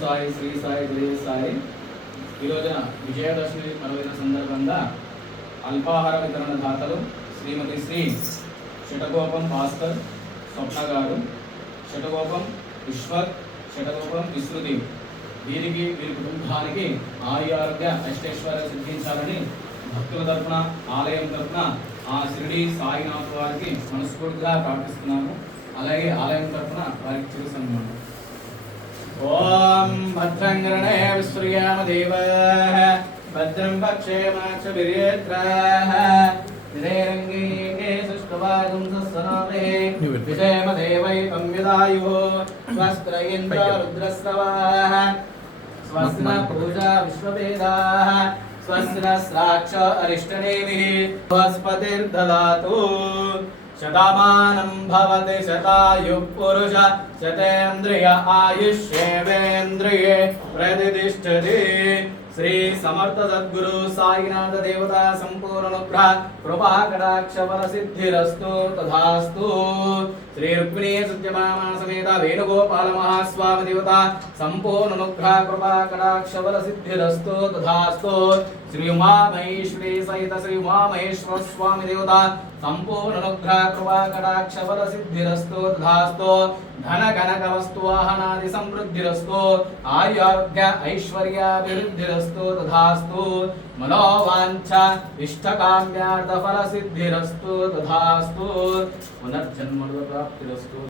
సాయి శ్రీ సాయి గురు సాయి. ఈ రోజున విజయదశమి పర్వదిన సందర్భంగా అల్పాహార వితరణ దాతలు శ్రీమతి శ్రీ శటగోపం భాస్కర్ స్వప్న గారు, శటగోపం విశ్వత్, శటగోపం విశ్రుతి, వీరి కుటుంబానికి ఆరోగ్య అష్టైశ్వర్య సిద్ధించాలని భక్తుల తరఫున ఆలయం తరఫున ఆ షిరిడి సాయినాథ్ వారికి మనస్ఫూర్తిగా ప్రార్థిస్తున్నాము. అలాగే ఆలయం తరఫున వారికి చూస్తున్నాము. ఓం భద్రం గణే విశ్రయామ దేవాః భద్రం పక్షేమాక్షభిర్యత్రాః దినేరంగే సుష్ఠవాగం సస్సనామే విజయమ దేవైకం యదాయుః స్వస్త్రయింద్ర రుద్రస్రవాః స్వస్న పూజా విశ్వవేదాః స్వస్న శ్రాక్ష అరిష్టనేమిః బృహస్పతిర్దదాతు శతమానం భవతి శతాయుః పురుష శతేంద్రియ ఆయుష్యేవేంద్రియే ప్రతిష్ఠతి. శ్రీ సమర్థ సద్గురు సాయినాథ దేవత సంపూర్ణనుగ్రహ కృపా కటాక్ష ఫల సిద్ధిరస్తు తథాస్తు. శ్రీ రుక్మిణీ సత్యభామా సమేత వేణుగోపాల మహాస్వామి దేవత సంపూర్ణనుగ్రహ కృపా కటాక్ష ఫల సిద్ధిరస్తు తథాస్తు. శ్రీ ఉమామహేశ్వరీ సహిత శ్రీ ఉమామహేశ్వర స్వామి దేవత సంపూర్ణనుగ్రహ కృపా కటాక్ష ఫల సిద్ధిరస్తు తథాస్తు. ధన కనక వస్తు వాహనాది సమృద్ధిరస్తు. ఆరోగ్య ఐశ్వర్యాభివృద్ధిరస్తు తథాస్తు. మనోవాంఛ ఇష్టకామ్యార్థ ఫల సిద్ధిరస్తు తథాస్తు. పునర్జన్మ ప్రాప్తిరస్తు.